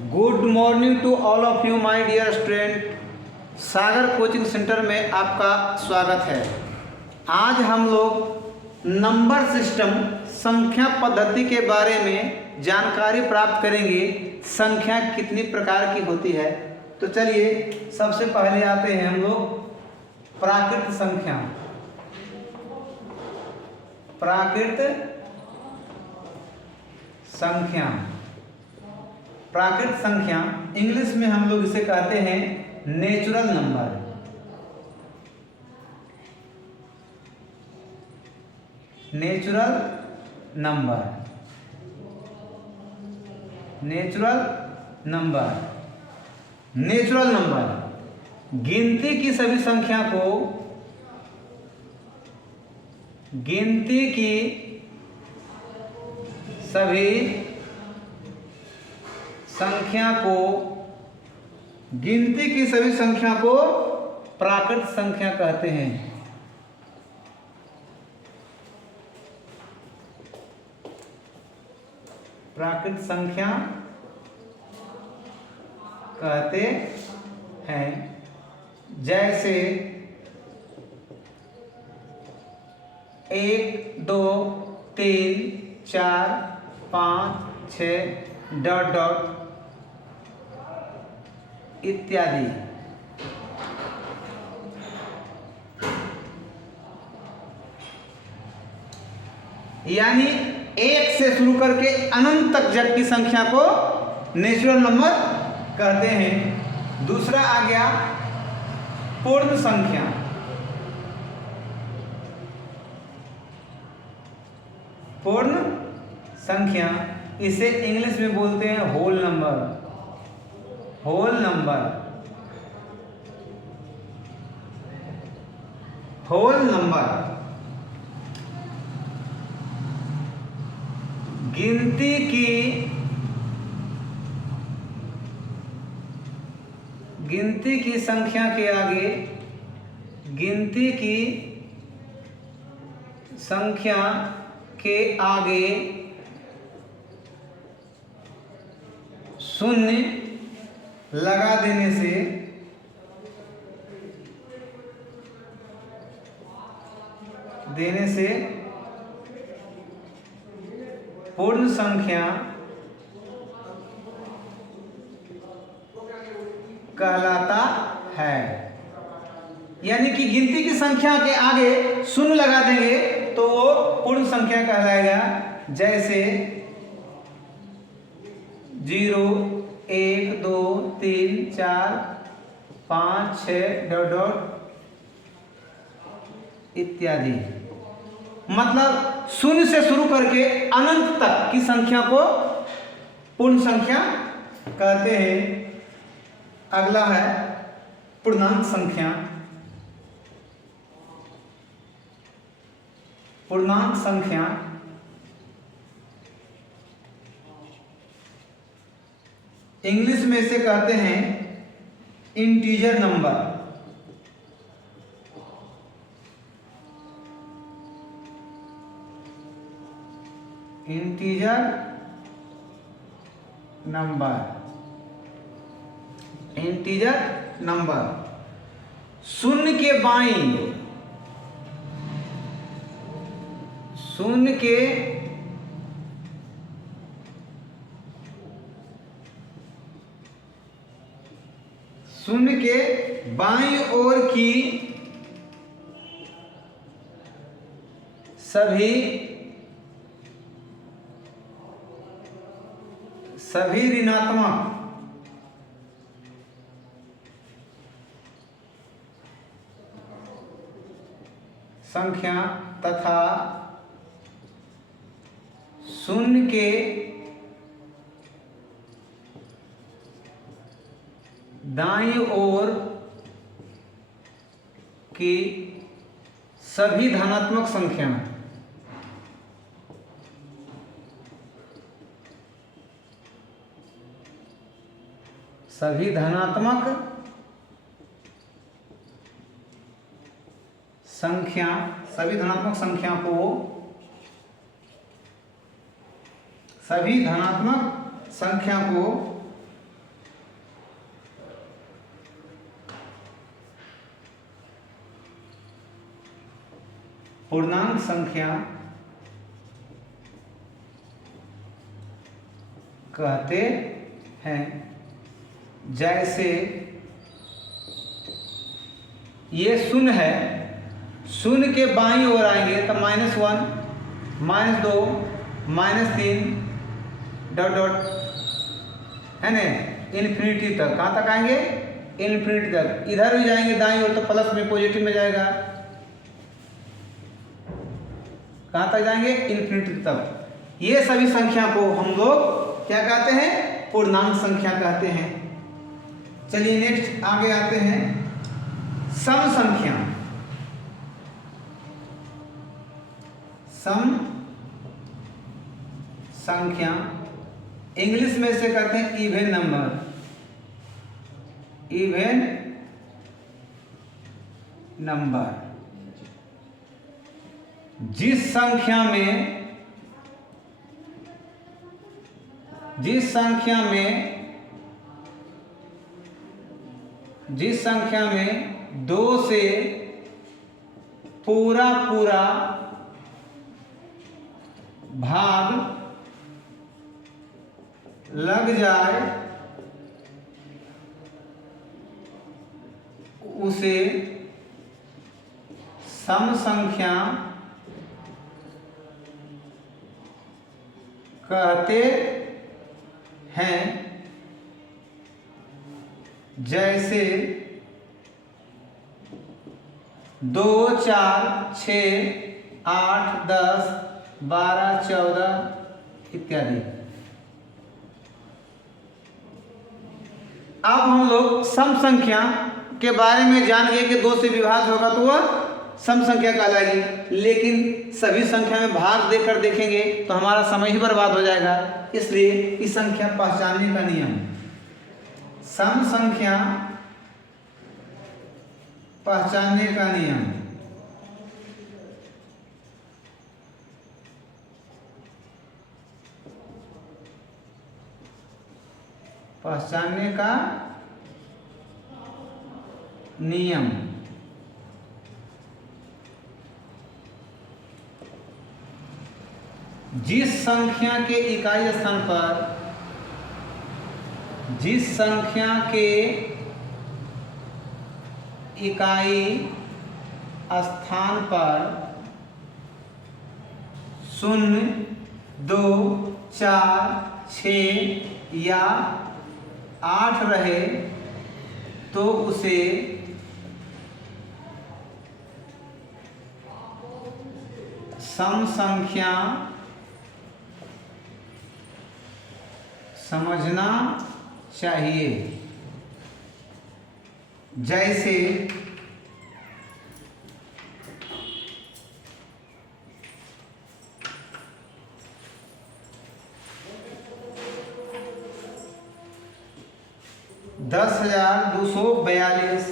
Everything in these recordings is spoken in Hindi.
Good morning to all of you my dear student. Sagar coaching centre में आपका स्वागत है। आज हम लोग नंबर सिस्टम संख्या पद्धति के बारे में जानकारी प्राप्त करेंगे। संख्या कितनी प्रकार की होती है, तो चलिए सबसे पहले आते हैं हम लोग प्राकृत संख्या। प्राकृत संख्या, प्राकृत संख्या इंग्लिश में हम लोग इसे कहते हैं natural number. Natural number, natural number, natural number गिनती की सभी संख्या को, गिनती की सभी संख्या को, गिनती की सभी संख्या को प्राकृत संख्या कहते हैं। प्राकृत संख्या कहते हैं। जैसे 1 2 3 4 5 6 डॉट डॉट इत्यादि। यानी 1 से शुरू करके अनंत तक जग की संख्या को नेचुरल नंबर कहते हैं। दूसरा आ गया पूर्ण संख्या। पूर्ण संख्या इसे इंग्लिश में बोलते हैं whole number. Whole number, whole number गिनती की, गिनती की संख्या के आगे, गिनती की संख्या के आगे शून्य लगा देने से पूर्ण संख्या कहलाता है। यानी कि गिनती की संख्या के आगे शून्य लगा देंगे तो वो पूर्ण संख्या कहलाएगा। जैसे 0 1 2 3 4 5 6 डॉट डॉट इत्यादि। मतलब शून्य से शुरू करके अनंत तक की संख्या को पूर्ण संख्या कहते हैं। अगला है पूर्णांक संख्या। पूर्णांक संख्या इंग्लिश में इसे कहते हैं integer number. Integer number, integer number शून्य के बाईं, शून्य के शून्य के बाईं ओर की सभी ऋणात्मक संख्या तथा शून्य के दाईं ओर की सभी धनात्मक संख्या, सभी धनात्मक संख्या, सभी धनात्मक संख्या को, सभी धनात्मक संख्या को पूर्णांक संख्या कहते हैं। जैसे ये शून्य है, शून्य के बाईं ओर आएंगे तो -1, -2, -3 डॉट डॉट है ना, इन्फिनिटी तक। कहाँ तक आएंगे? इन्फिनिटी तक। इधर भी जाएंगे दाईं ओर तो प्लस में, पॉजिटिव में जाएगा। कहाँ तक जाएंगे? इन्फिनिटी तक। ये सभी संख्या को हम लोग क्या कहते हैं? पूर्णांक संख्या कहते हैं। चलिए नेक्स्ट आगे आते हैं। सम संख्या। सम संख्या इंग्लिश में से कहते हैं इवन नंबर। इवन नंबर जिस संख्या में 2 से पूरा भाग लग जाए उसे सम संख्या कहते हैं। जैसे 2, 4, 6, 8, 10, 12, 14 इत्यादि। अब हम लोग सम संख्या के बारे में जान गए कि 2 से विभाज्य होगा तो वह सम संख्या कहलाएगी। लेकिन सभी संख्या में भाग देकर देखेंगे तो हमारा समय ही बर्बाद हो जाएगा। इसलिए इस संख्या पहचानने का नियम, सम संख्या पहचानने का नियम। पहचानने का नियम। जिस संख्या के इकाई स्थान पर, जिस संख्या के इकाई स्थान पर 0, 2, 4, 6 या 8 रहे तो उसे सम संख्या समझना चाहिए। जैसे 10,242,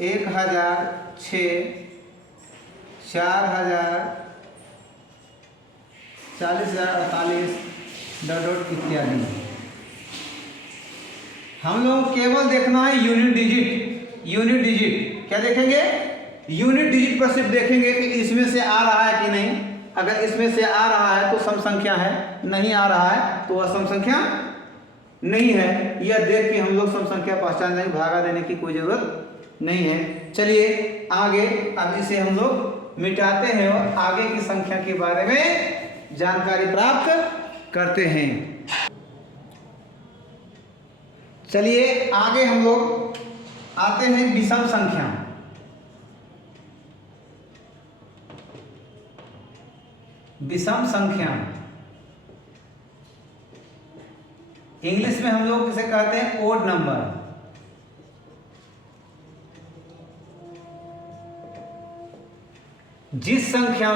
1,006, 4,000, 40,048 डॉट डॉट इत्यादि। हम लोग केवल देखना है यूनिट डिजिट। यूनिट डिजिट क्या देखेंगे? यूनिट डिजिट पर सिर्फ देखेंगे कि इसमें से आ रहा है कि नहीं। अगर इसमें से आ रहा है तो सम संख्या है, नहीं आ रहा है तो वह सम संख्या नहीं है। यह देख के हम लोग सम संख्या पहचान जाएंगे, भागा देने की कोई जरूरत नहीं है। चलिए आगे, अब इसे हम लोग मिटाते हैं और आगे की संख्या के बारे में जानकारी प्राप्त करते हैं। चलिए आगे हम लोग आते हैं विषम संख्या। विषम संख्या इंग्लिश में हम लोग इसे कहते हैं ओड नंबर। जिस संख्या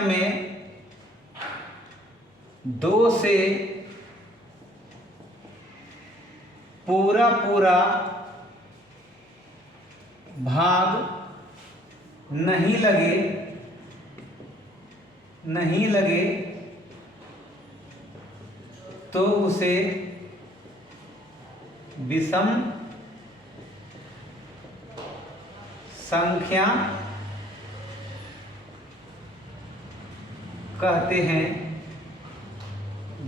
में 2 से पूरा भाग नहीं लगे तो उसे विषम संख्या कहते हैं।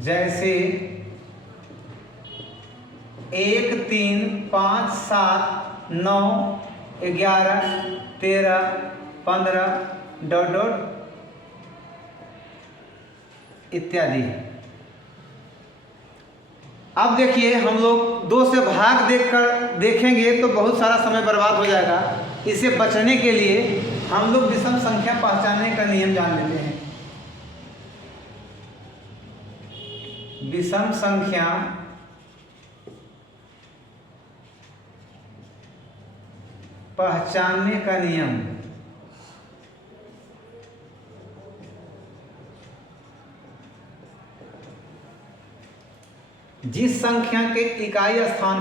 जैसे 1 3 5 7 9 11 13 15 ... इत्यादि। अब देखिए, हम लोग 2 से भाग देखेंगे तो बहुत सारा समय बर्बाद हो जाएगा। इसे बचने के लिए हम लोग विषम संख्या पहचानने का नियम जान लेते हैं। विषम संख्या पहचानने का नियम। जिस संख्या के इकाई स्थान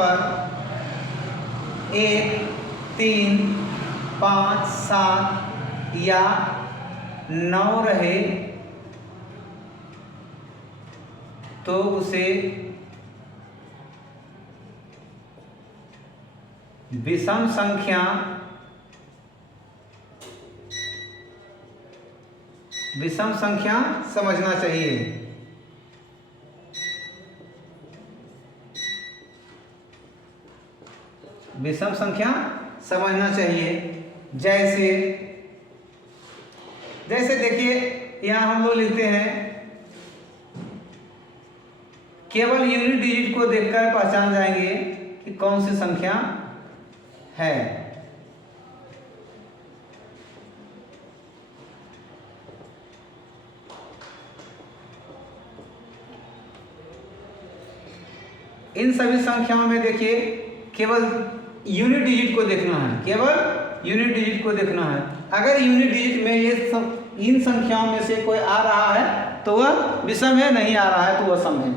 पर 1 3 5 7 या 9 रहे तो उसे विषम संख्या समझना चाहिए। विषम संख्या समझना चाहिए। जैसे देखिए, यहाँ हम लोग लिखते हैं, केवल यूनिट डिजिट को देखकर पहचान जाएंगे कि कौन सी संख्या है। इन सभी संख्याओं में देखिए, केवल यूनिट डिजिट को देखना है। अगर यूनिट डिजिट में इन संख्याओं में से कोई आ रहा है तो वह विषम है, नहीं आ रहा है तो वह सम है।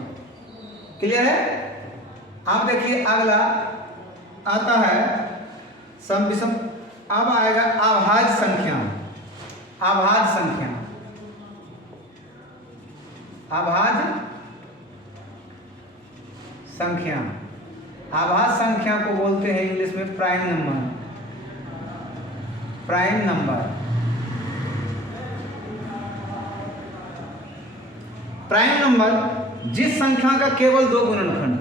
क्लियर है? आप देखिए, अगला आता है सम विषम। अब आएगा अभाज्य संख्या। अभाज्य संख्या को बोलते हैं इंग्लिश में प्राइम नंबर। प्राइम नंबर जिस संख्या का केवल 2 गुणनखंड हो।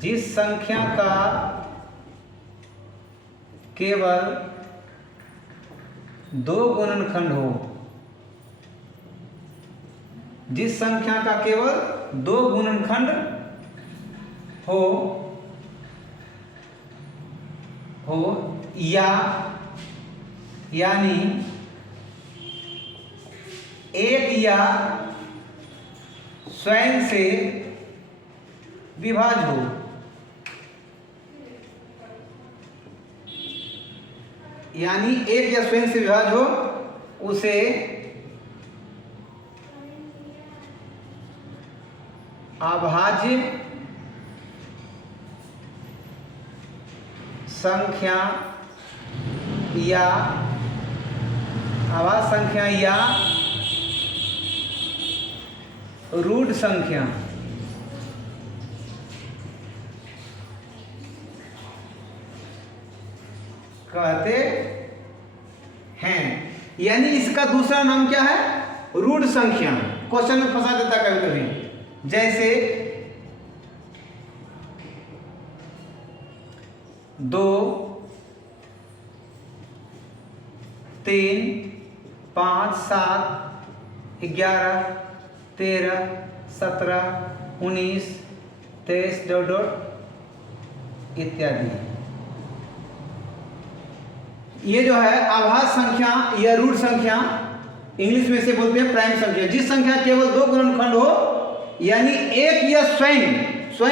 जिस संख्या का केवल 2 गुणनखंड हो। जिस संख्या का केवल 2 गुणनखंड हो या यानी 1 या स्वयं से विभाज्य हो। यानी 1 या स्वयं से विभाज्य हो, उसे अभाज्य संख्या या अभाज्य संख्या या रूढ़ संख्या कहते हैं। यानी इसका दूसरा नाम क्या है? रूढ़ संख्या। क्वेश्चन में फंसा देता कभी कभी। जैसे 2 3 5 7 11 13 17 19 23 ... इत्यादि। ये जो है अभाज्य संख्या या रूढ़ संख्या, इंग्लिश में से बोलते हैं प्राइम संख्या। जिस संख्या केवल 2 गुणनखंड हो, यानी 1 या स्वयं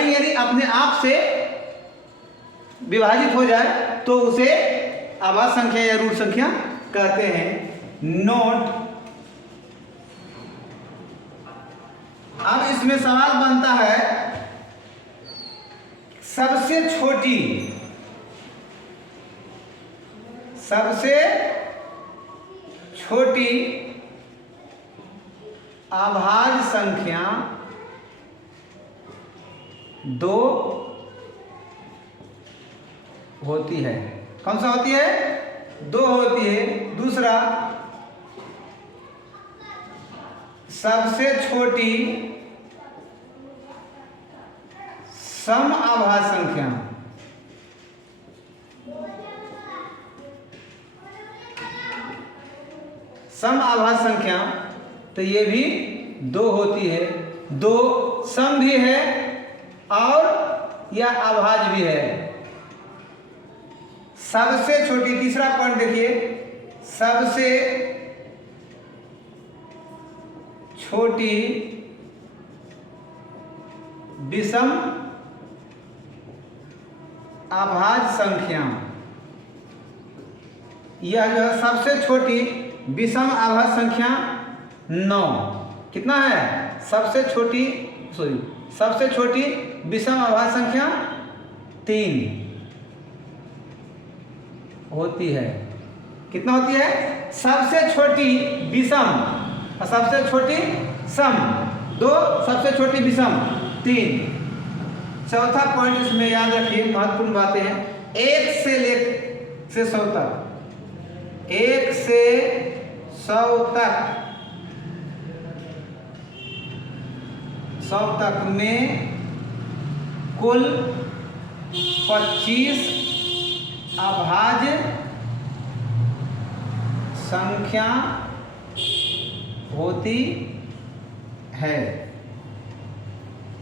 यानी अपने आप से विभाजित हो जाए तो उसे अभाज्य संख्या या रूढ़ संख्या कहते हैं। नोट। अब इसमें सवाल बनता है सबसे छोटी अभाज्य संख्या 2 होती है। कौन सा होती है? 2 होती है। दूसरा, सबसे छोटी सम अभाज्य संख्या तो ये भी 2 होती है। 2 सम भी है और यह अभाज्य भी है। सबसे छोटी, तीसरा पॉइंट देखिए, सबसे छोटी विषम अभाज्य संख्या, यह जो है सबसे छोटी विषम अभाज्य संख्या 9। कितना है? सबसे छोटी विषम अभाज्य संख्या 3 होती है। कितना होती है? सबसे छोटी विषम और सबसे छोटी सम 2, सबसे छोटी विषम 3। चौथा पॉइंट इसमें याद रखिए, महत्वपूर्ण बातें हैं। 1 से 100 तक, 1 से 100 तक में कुल 25 अभाज्य संख्या होती है।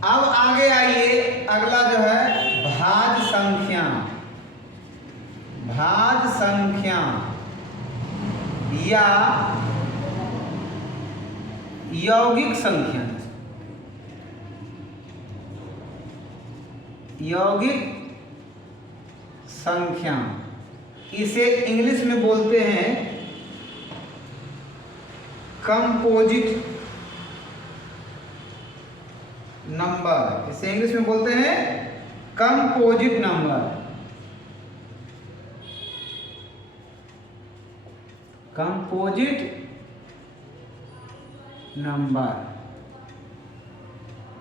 अब आगे आइए, अगला जो है भाज्य संख्या या यौगिक संख्या, इसे इंग्लिश में बोलते हैं कंपोजिट नंबर। इसे इंग्लिश में बोलते हैं कंपोजिट नंबर।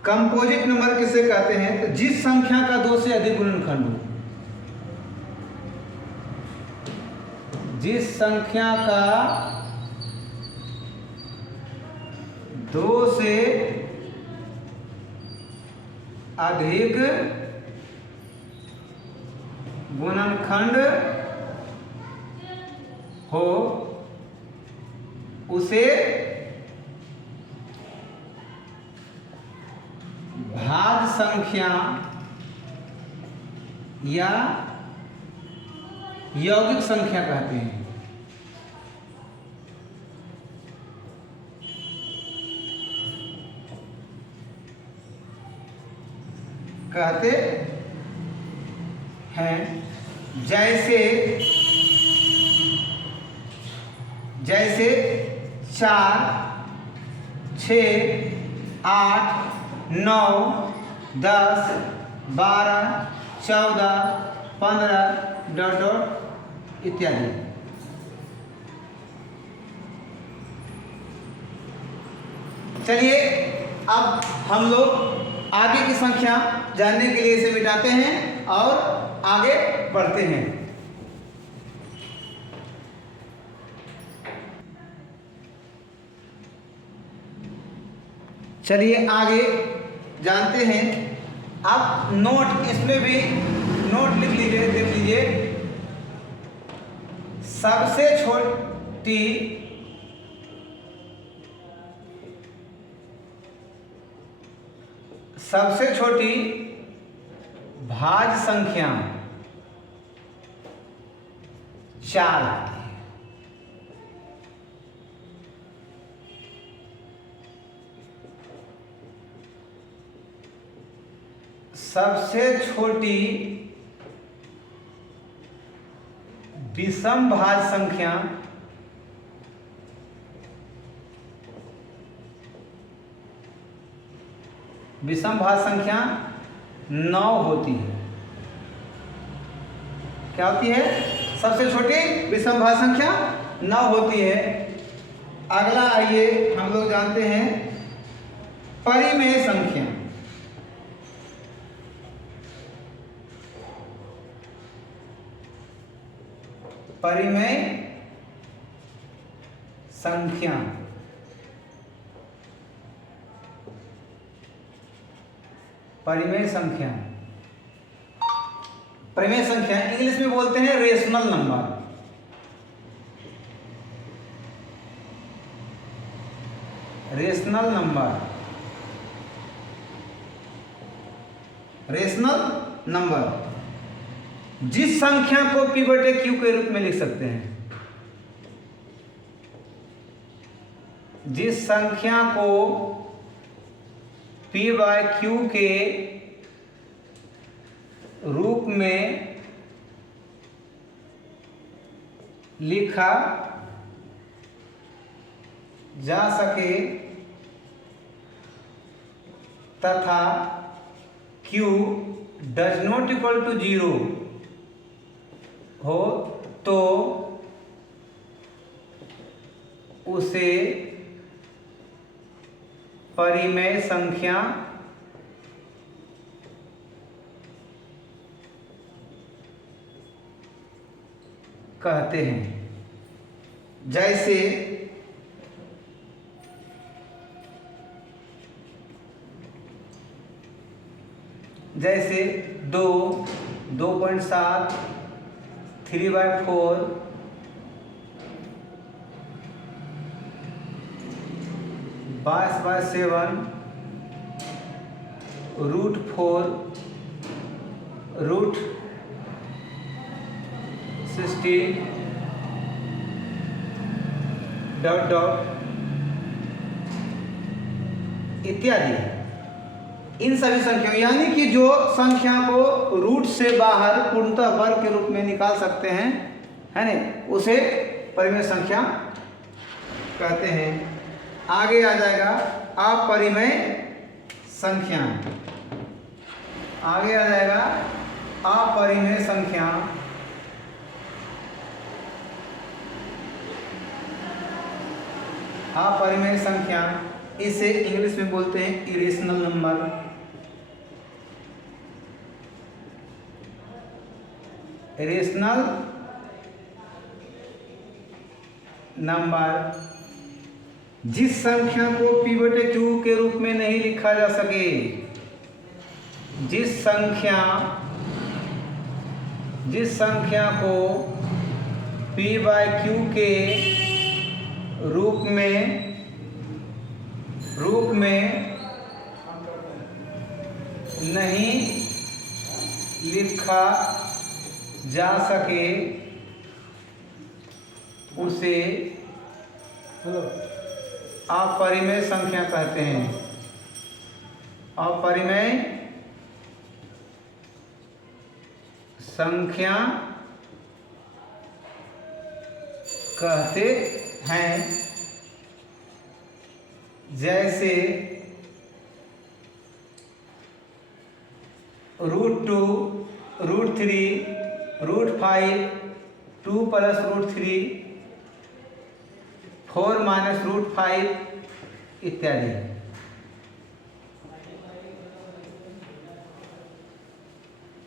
कंपोजिट नंबर किसे कहते हैं? तो जिस संख्या का 2 से अधिक गुणनखंड हो, जिस संख्या का 2 से अधिक गुणनखंड हो, उसे भाज्य संख्या या यौगिक संख्या कहते हैं। जैसे 4, 6, 8, 9, 10, 12, 14, 15 ... इत्यादि। चलिए अब हम लोग आगे की संख्या जानने के लिए इसे मिटाते हैं और आगे बढ़ते हैं। चलिए आगे जानते हैं। अब नोट, इसमें भी नोट लिख लीजिए, देख लीजिए। सबसे छोटी भाज्य संख्या 4 आती है। सबसे छोटी विषम भाज्य संख्या 9 होती है। क्या होती है? सबसे छोटी विषम भाज्य संख्या 9 होती है। अगला आइए हम लोग जानते हैं परिमेय संख्या। परिमेय संख्या परिमेय संख्या परिमेय संख्या इंग्लिश में बोलते हैं rational number. Rational number, rational number जिस संख्या को p बटे q के रूप में लिख सकते हैं, जिस संख्या को p बाय q के रूप में लिखा जा सके तथा q does not equal to 0 हो तो उसे परिमेय संख्या कहते हैं। जैसे जैसे 2, 2.7, 3/4, 22/7, √4, √16 डॉट डॉट इत्यादि। इन सभी संख्याओं यानी कि जो संख्या को रूट से बाहर पूर्णतः वर्ग के रूप में निकाल सकते हैं, है ना, उसे परिमेय संख्या कहते हैं। आगे आ जाएगा अपरिमेय संख्या। आगे आ जाएगा अपरिमेय संख्या। अपरिमेय संख्या इसे इंग्लिश में बोलते हैं इरेशनल नंबर। रेशनल नंबर जिस संख्या को p बटे q के रूप में नहीं लिखा जा सके, जिस संख्या को p बाय q के रूप में नहीं लिखा जा सके उसे अपरिमेय संख्या कहते हैं। अपरिमेय संख्या कहते हैं। जैसे √2, √3, √5, 2 + √3, 4 - √5 इत्यादि।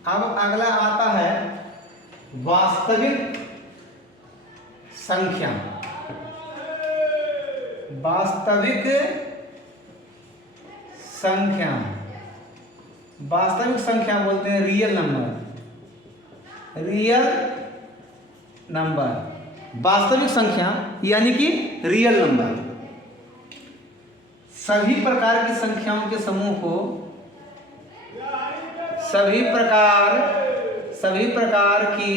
अब अगला आता है वास्तविक संख्या। वास्तविक संख्या, वास्तविक संख्या बोलते हैं रियल नंबर। रियल नंबर वास्तविक संख्या यानी कि रियल नंबर सभी प्रकार की संख्याओं के समूह को सभी प्रकार की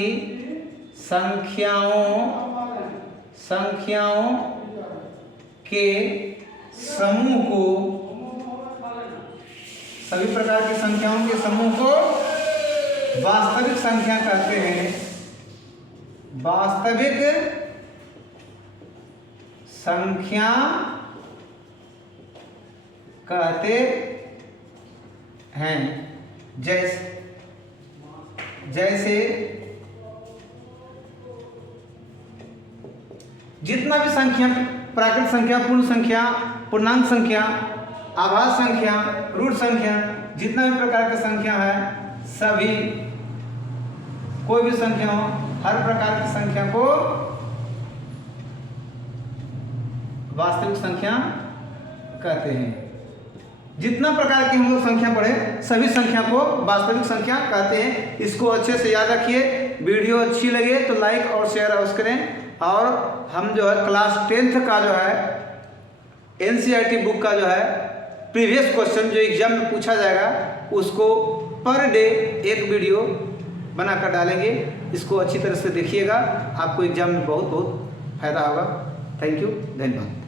संख्याओं के समूह को सभी प्रकार की संख्याओं के समूह को वास्तविक संख्या कहते हैं। वास्तविक संख्या कहते हैं। जैसे जितना भी संख्या, प्राकृत संख्या, पूर्ण संख्या, पूर्णांक संख्या, आभास संख्या, रूट संख्या, जितना भी प्रकार की संख्या है सभी, कोई भी संख्या हो, हर प्रकार की संख्या को वास्तविक संख्या कहते हैं। जितना प्रकार की हम लोग संख्या पढ़े सभी संख्या को वास्तविक संख्या कहते हैं। इसको अच्छे से याद रखिए। वीडियो अच्छी लगे तो लाइक और शेयर अवश्य करें। और हम जो है क्लास 10th का जो है NCERT बुक का जो है प्रीवियस क्वेश्चन जो एग्जाम में पूछा जाएगा उसको पर डे एक वीडियो बनाकर डालेंगे। इसको अच्छी तरह से देखिएगा, आपको एग्जाम में बहुत बहुत फायदा होगा। थैंक यू, धन्यवाद।